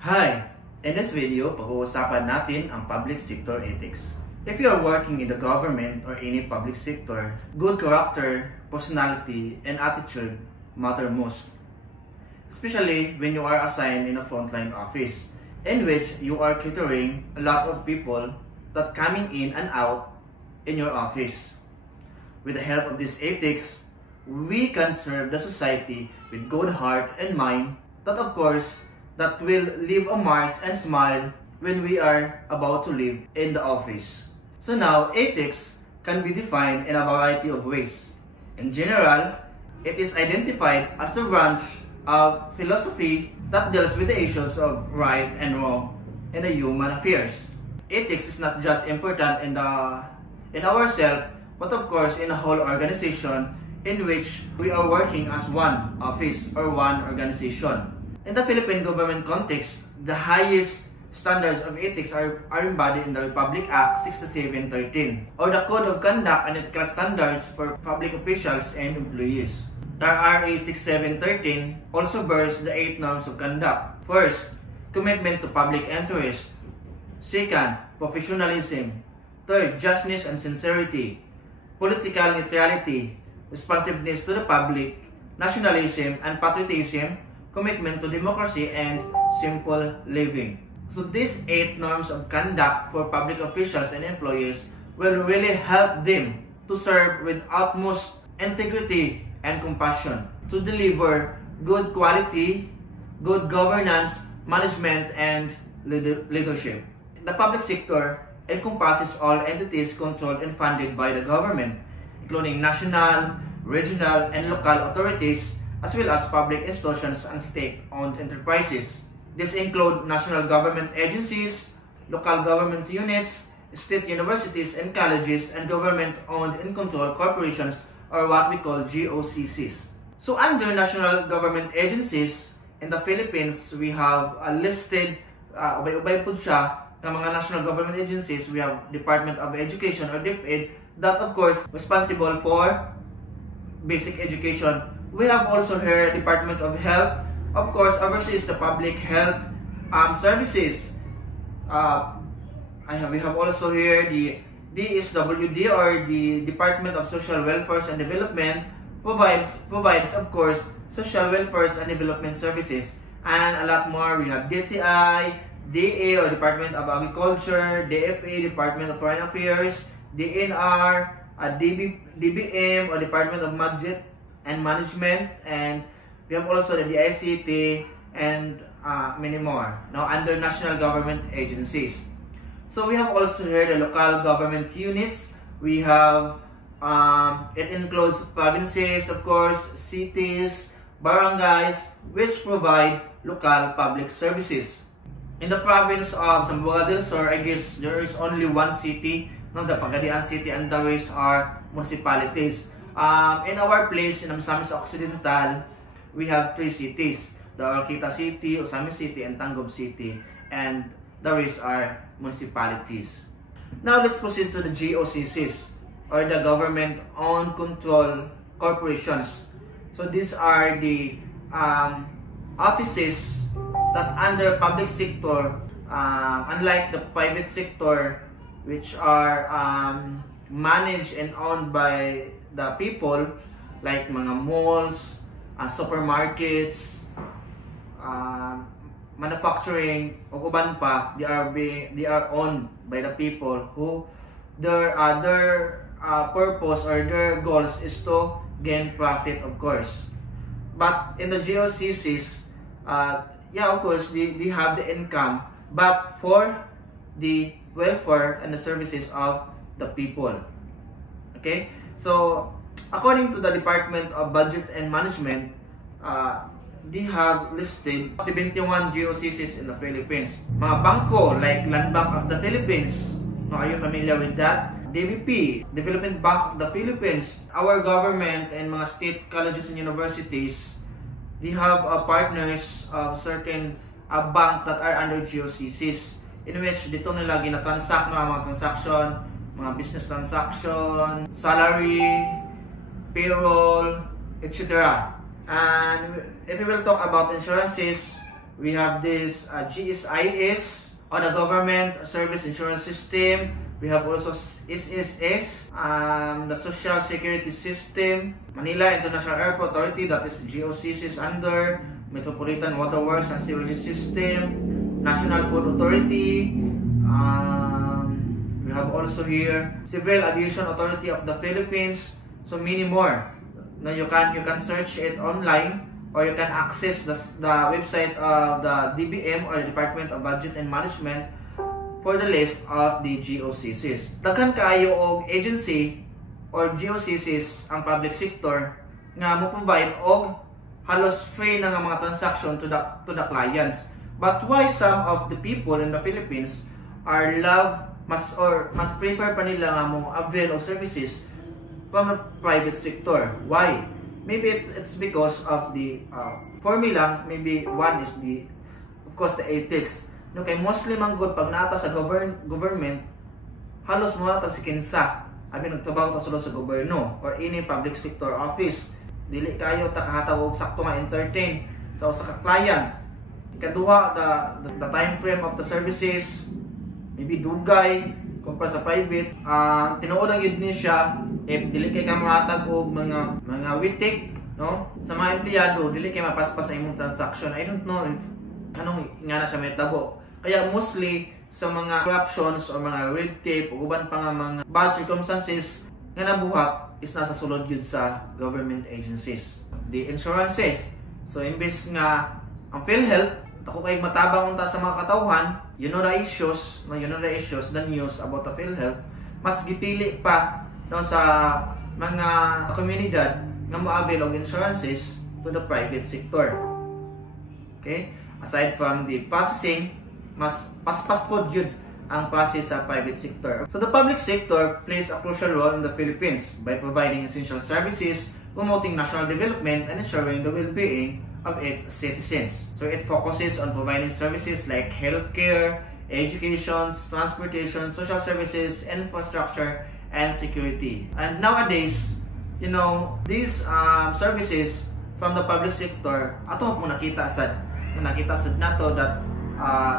Hi! In this video, pag-uusapan natin ang public sector ethics. If you are working in the government or any public sector, good character, personality, and attitude matter most. Especially when you are assigned in a frontline office, in which you are catering a lot of people that coming in and out in your office. With the help of these ethics, we can serve the society with good heart and mind that of course that will leave a mark and smile when we are about to leave in the office. So now, ethics can be defined in a variety of ways. In general, it is identified as the branch of philosophy that deals with the issues of right and wrong in the human affairs. Ethics is not just important in ourselves, but of course in a whole organization in which we are working as one office or one organization. In the Philippine government context, the highest standards of ethics are embodied in the Republic Act 6713, or the Code of Conduct and Ethical Standards for Public Officials and Employees. The RA 6713 also bears the 8 norms of conduct. First, commitment to public interest. Second, professionalism. Third, justness and sincerity. Political neutrality, responsiveness to the public, nationalism and patriotism, commitment to democracy, and simple living. So these 8 norms of conduct for public officials and employees will really help them to serve with utmost integrity and compassion to deliver good quality, good governance, management, and leadership. The public sector encompasses all entities controlled and funded by the government, including national, regional, and local authorities, as well as public institutions and state-owned enterprises. These include national government agencies, local government units, state universities and colleges, and government-owned and controlled corporations, or what we call GOCCs. So under national government agencies, in the Philippines, we have listed, ubay-ubay po siya, ng mga national government agencies. We have Department of Education, or DepEd, that of course responsible for basic education. We have also here Department of Health, of course, oversees the public health services. We have also here the DSWD, or the Department of Social Welfare and Development, provides of course social welfare and development services, and a lot more. We have DTI, DA, or Department of Agriculture, DFA, Department of Foreign Affairs, DNR, DBM, or Department of Budget and Management, and we have also the DICT, and many more now under national government agencies. So we have also here the local government units. We have it includes provinces, of course, cities, barangays, which provide local public services. In the province of Zamboanga del Sur, I guess there is only one city, no, the Pagadian City, and the rest are municipalities. In our place in Misamis Occidental, we have 3 cities: the Orquita City, Osamis City, and Tangub City, and the rest are municipalities. Now let's proceed to the GOCCs, or the government-owned control corporations. So these are the offices that under public sector, unlike the private sector, which are managed and owned by the people, like mga malls, supermarkets, manufacturing, o uban pa, they are owned by the people who their other purpose or their goals is to gain profit, of course. But in the GOCCs, yeah, of course, they have the income, but for the welfare and the services of the people. Okay, so according to the Department of Budget and Management, they have listed 71 GOCCs in the Philippines. Mga bangko like Land Bank of the Philippines, are you familiar with that? DBP, Development Bank of the Philippines. Our government and mga state colleges and universities, they have partners of certain bank that are under GOCCs, in which dito nila gina-transact mga transaction, mga business transaction, salary, payroll, etc. And if we will talk about insurances, We have this GSIS, or the Government Service Insurance System. We have also SSS, the Social Security System, Manila International Airport Authority, that is GOCC is under, Metropolitan Water Works and Sewerage System, National Food Authority. We have also here Civil Aviation Authority of the Philippines. So many more. Now you can search it online, or you can access the website of the DBM, or the Department of Budget and Management, for the list of the GOCCs. Daghan kaayo og agency or GOCCs ang public sector nga mo-provide og halos free na nga mga transaction to the clients. But why some of the people in the Philippines are mas prefer pa nila nga mo avail of services from the private sector? Why? Maybe it's because of the formula. Maybe one is of course the ethics. No, kay mostly man good pag naata sa government, halos mo ata si kinsa abi nagtrabaho ta sulod sa gobyerno or any public sector office, dili kayo ta kahataw og sakto nga entertain sa usa ka client. Ikaduha, the time frame of the services maybe dugay kumpara sa private. Tinuod ang yun siya if dili kay ka mahatag og mga witik, no, sa mga empleyado, dili kay mapaspas sa imong transaction. I don't know if anong nga na siya may tabo. Kaya mostly sa mga corruptions or mga red tape o uban pa nga mga bad circumstances nga nabuhat is nasa sulod yun sa government agencies. The insurances. So imbes nga ang PhilHealth, ako kay matabang unta sa mga katawhan, you know the issues, the news about the PhilHealth, mas gipili pa no, sa mga komunidad nga mo-avail og insurances to the private sector. Okay? Aside from the processing, mas paspas pod yun ang process sa private sector. So the public sector plays a crucial role in the Philippines by providing essential services, promoting national development, and ensuring the well-being of its citizens. So it focuses on providing services like healthcare, education, transportation, social services, infrastructure, and security. And nowadays, you know, these services from the public sector, ato mo nakita sad nato that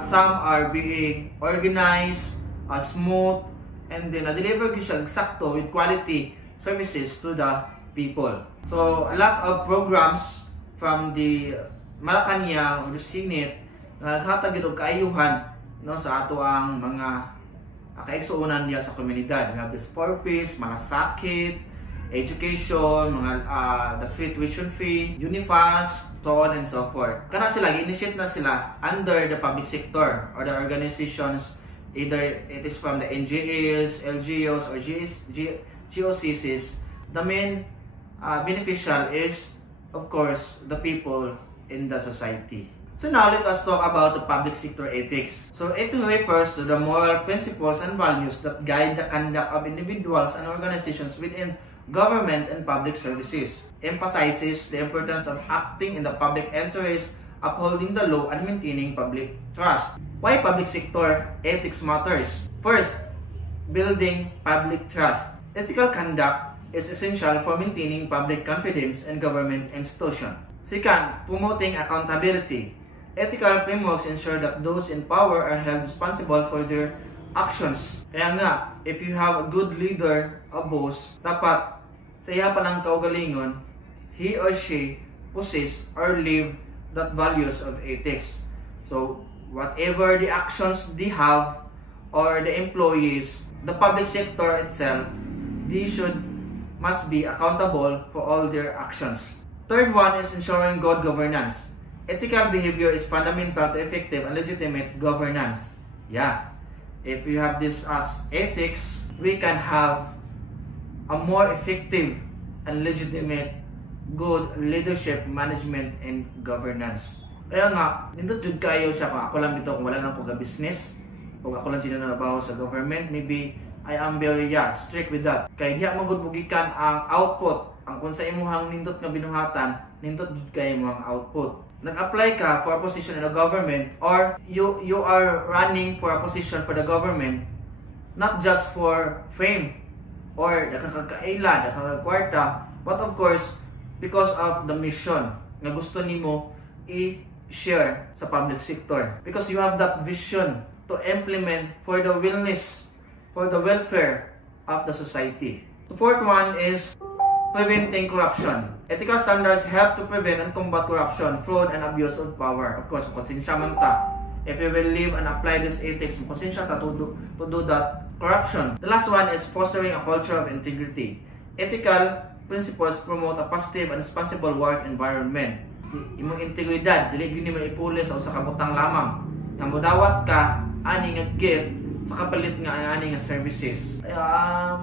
some are being organized, smooth, and then na-deliver siya eksakto with quality services to the people. So a lot of programs from the Malacanang or the Senate na naghatag og kaayuhan no sa ato ang mga kaigsuonan niya sa komunidad. We have this purpose, malasakit, education, the free tuition fee, Unifast, so on and so forth. Kana sila, initiate na sila under the public sector or the organizations, either it is from the NGOs, LGOs, or GOCCs. The main beneficial is, of course, the people in the society. So now let us talk about the public sector ethics. So it refers to the moral principles and values that guide the conduct of individuals and organizations within government and public services, emphasizes the importance of acting in the public interest, upholding the law, and maintaining public trust. Why public sector ethics matters? First, building public trust. Ethical conduct is essential for maintaining public confidence in government institutions. Second, promoting accountability. Ethical frameworks ensure that those in power are held responsible for their actions. Kaya nga, if you have a good leader, a boss, dapat sa iya pa ng kaugalingon, he or she possess or live that values of ethics. So, whatever the actions they have or the employees, the public sector itself, they must be accountable for all their actions. Third one is ensuring good governance. Ethical behavior is fundamental to effective and legitimate governance. Yeah. If you have this as ethics, we can have a more effective and legitimate good leadership, management, and governance. Kaya nga, nindot jud kayo siya kung ako lang dito, kung wala lang po ka-business, kung ako lang sinanabaho sa government, maybe I am very strict with that. Kaya diha magudbugikan ang output, ang kung sa imuhang nindot nga binuhatan, nindot jud kayo mo ang output. Nag-apply ka for a position in the government, or you are running for a position for the government, not just for fame or daghang kagkaila, daghang kagkwarta, but of course because of the mission na gusto nimo share sa public sector because you have that vision to implement for the wellness, for the welfare of the society. The fourth one is preventing corruption. Ethical standards help to prevent and combat corruption, fraud, and abuse of power. Of course, konsensya man ta. If we will live and apply this ethics, konsensya ta to do that corruption. The last one is fostering a culture of integrity. Ethical principles promote a positive and responsible work environment. Imong integridad, dili gyud nimo ipulis sa usa ka butang lamang. Nga modawat ka ani nga gift sa kapalit nga ani nga services.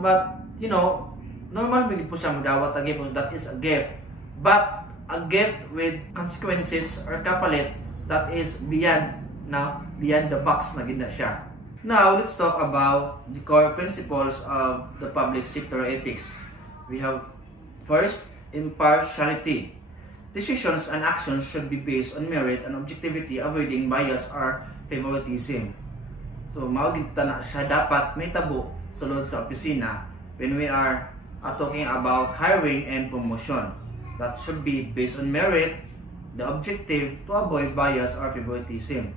But you know, normal bigid po siya modawat a gift, that is a gift. But a gift with consequences or kapalit that is beyond the box na gid na siya. Now, let's talk about the core principles of the public sector ethics. We have first, impartiality. Decisions and actions should be based on merit and objectivity, avoiding bias or favoritism. So, maugid na siya dapat may tabo sulod sa opisina when we are talking about hiring and promotion. That should be based on merit, the objective, to avoid bias or favoritism.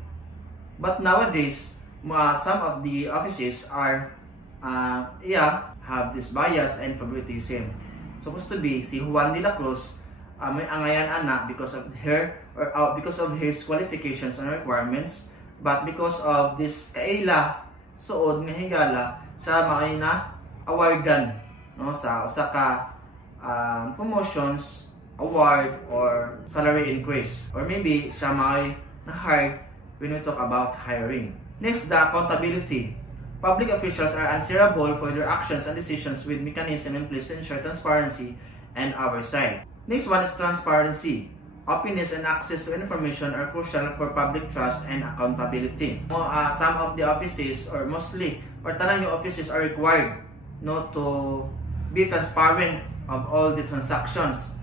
But nowadays, some of the offices are have this bias and favoritism. Supposed to be si Juan de la Cruz, may angayan ana because of her or because of his qualifications and requirements, but because of this kaila suod nga higala siya maay na awardan no sa usa ka promotions, award, or salary increase, or maybe siya maay na hired when we talk about hiring. Next, the accountability. Public officials are answerable for their actions and decisions with mechanism in place to ensure transparency and oversight. Next one is transparency. Openness and access to information are crucial for public trust and accountability. Some of the offices, or mostly, or tanang yung offices are required to be transparent of all the transactions,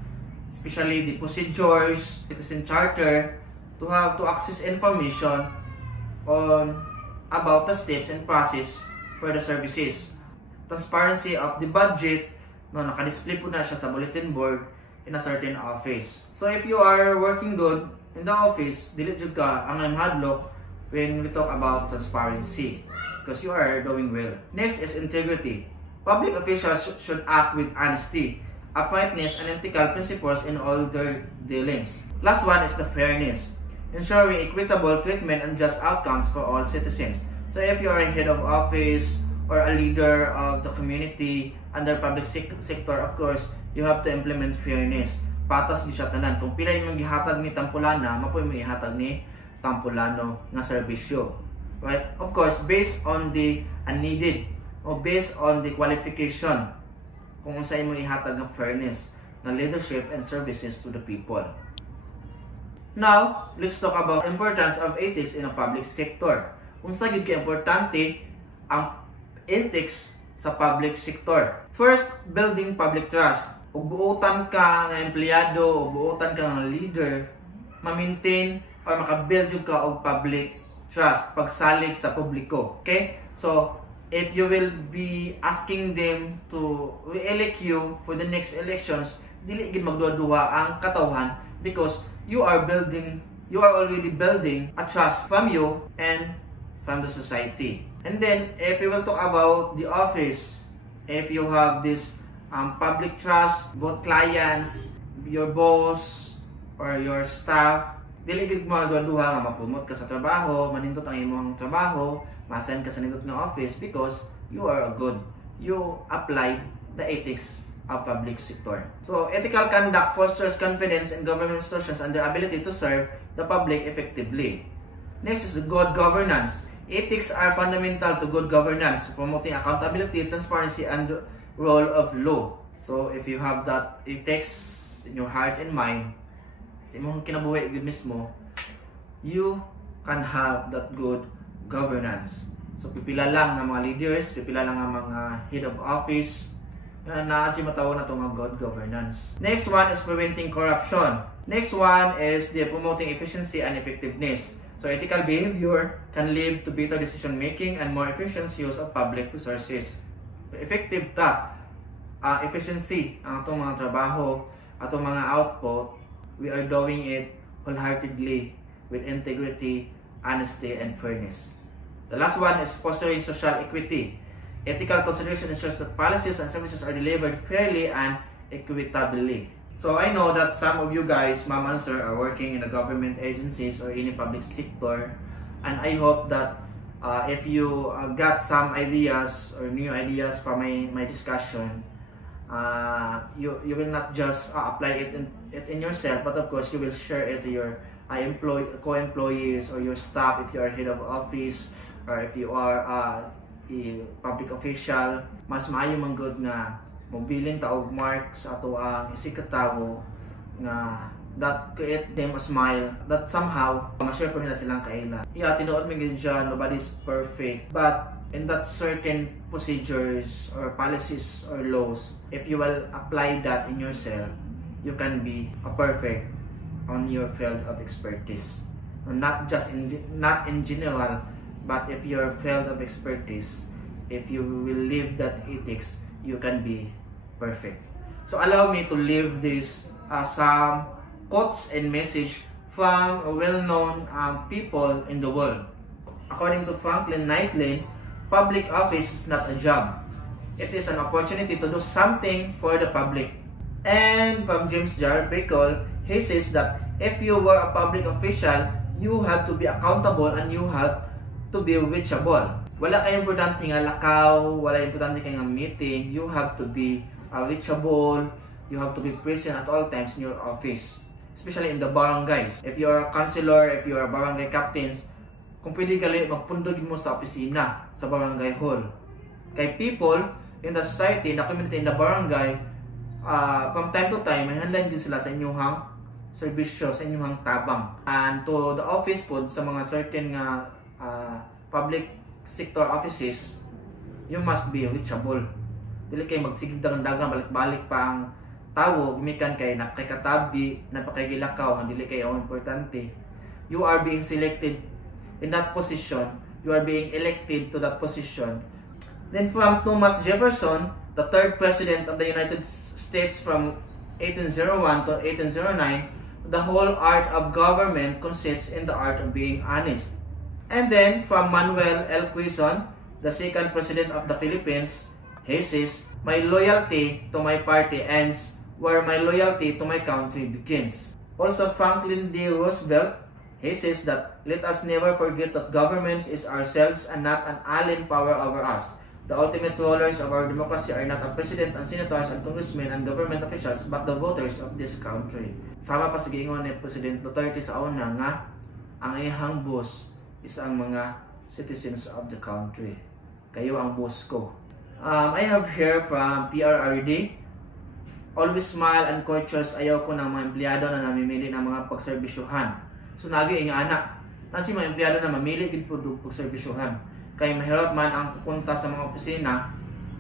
especially the procedures, citizen charter, to have to access information on about the steps and process for the services. Transparency of the budget, naka-display po na siya sa bulletin board in a certain office. So if you are working good in the office, dili jud ka ang hadlok when we talk about transparency because you are doing well. Next is integrity. Public officials should act with honesty, uprightness, and ethical principles in all their dealings. Last one is the fairness. Ensuring equitable treatment and just outcomes for all citizens. So if you are a head of office or a leader of the community under public sector, of course, you have to implement fairness. Patas di siya tanan. Kung pila yung gihatag ni Tampulana, mapoy mo ihatag ni Tampulano nga serbisyo. Right? Of course, based on the unneeded o based on the qualification kung unsay mo ihatag ng fairness ng leadership and services to the people. Now, let's talk about importance of ethics in a public sector. Unsa gyud kay importante ang ethics sa public sector? First, building public trust. Ug buotan ka nga empleyado, ug buotan ka nga leader, ma-maintain or maka-build jud ka og public trust pagsalig sa publiko. Okay? So, if you will be asking them to re-elect you for the next elections, dili gid magduha-duha ang katawhan because you are already building a trust from you and from the society. And then, if we will talk about the office, if you have this public trust, both clients, your boss, or your staff, dili gid mo duha nga ma-promote ka sa trabaho, manindot ang imong trabaho, ma-assign ka sa nindot nga office because you are good. You apply the ethics of public sector. So, ethical conduct fosters confidence in government institutions and their ability to serve the public effectively. Next is the good governance. Ethics are fundamental to good governance, promoting accountability, transparency, and the rule of law. So, if you have that ethics in your heart and mind, sa imong kinabuhi gud mismo, you can have that good governance. So, pipila lang ng mga leaders, pipila lang ng mga head of office, na matawag na itong good governance. Next one is preventing corruption. Next one is the promoting efficiency and effectiveness. So ethical behavior can lead to better decision making and more efficient use of public resources. Effective efficiency ang itong mga trabaho, atong mga output, we are doing it wholeheartedly with integrity, honesty, and fairness. The last one is fostering social equity. Ethical consideration ensures that policies and services are delivered fairly and equitably. So I know that some of you guys, ma'am and sir, are working in the government agencies or any public sector, and I hope that if you got some ideas or new ideas from my discussion, you will not just apply it in yourself, but of course you will share it to your co-employees or your staff if you are head of office or if you are a public official. Mas maayo man good nga mobilin ta og mark sa ato ang isikatawo nga that create them a smile that somehow ma-share po nila silang kaila. Yeah, tinuod man gyud siya, nobody's perfect, but in that certain procedures or policies or laws, if you will apply that in yourself, you can be a perfect on your field of expertise. Not in general, but if your field of expertise, if you will live that ethics, you can be perfect. So allow me to leave this some quotes and message from well-known people in the world. According to Franklin Knightley, public office is not a job. It is an opportunity to do something for the public. And from James J. Pickle, he says that if you were a public official, you have to be accountable and you have to be reachable. Wala kayong importante nga lakaw, wala importante kayong meeting. You have to be reachable. You have to be present at all times in your office, especially in the barangays. If you are a councilor, if you are barangay captains, kung pwede gali, magpundog mo sa opisina, sa barangay hall. Kay people in the society, in the community, in the barangay, from time to time, may handlan din sila sa inyong serbisyo, sa inyong tabang. And to the office po, sa mga certain public sector offices, you must be reachable. Dili kayo magsigig dagang balik-balik pa ang tawo, gimikan kay nakikatabi, napakagilakaw, ang dili kayo importante. You are being selected in that position, you are being elected to that position. Then from Thomas Jefferson, the third president of the United States from 1801 to 1809, the whole art of government consists in the art of being honest. And then from Manuel L. Quezon, the second president of the Philippines, he says, "My loyalty to my party ends where my loyalty to my country begins." Also Franklin D. Roosevelt, he says that, "Let us never forget that government is ourselves and not an alien power over us. The ultimate rulers of our democracy are not a president and senators and congressmen and government officials, but the voters of this country." Sama pa sa giingon ni President Duterte sa una nga, ang iyang boss is ang mga citizens of the country. Kayo ang boss ko. I have here from PRRD, "Always smile and courteous, ayaw ko ng mga empleyado na namimili ng mga pagserbisyuhan." So nagi nga anak, nansi mga empleyado na mamili gid pud og pagserbisyuhan. Kay mahirap man ang pupunta sa mga opisina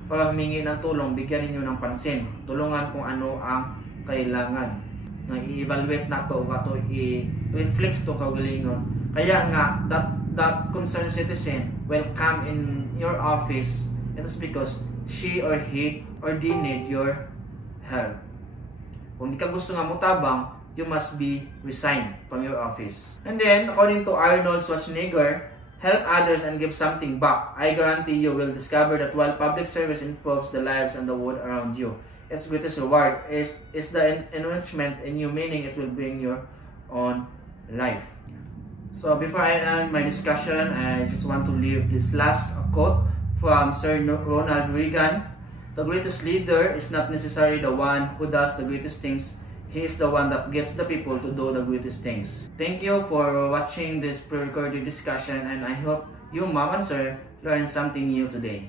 para humingi ng tulong, bigyan ninyo ng pansin. Tulungan kung ano ang kailangan. Nga i-evaluate na to, ato i-reflect to kaugalingon. Kaya nga that concerned citizen will come in your office. It is because she or he or they need your help. Kung di ka gusto nga mutabang, you must be resigned from your office. And then, according to Arnold Schwarzenegger, "Help others and give something back. I guarantee you will discover that while public service improves the lives and the world around you, its greatest reward is the enrichment in you, meaning it will bring your own life." So before I end my discussion, I just want to leave this last quote from Sir Ronald Reagan. "The greatest leader is not necessarily the one who does the greatest things. He is the one that gets the people to do the greatest things." Thank you for watching this pre-recorded discussion, and I hope you, mom and sir, learned something new today.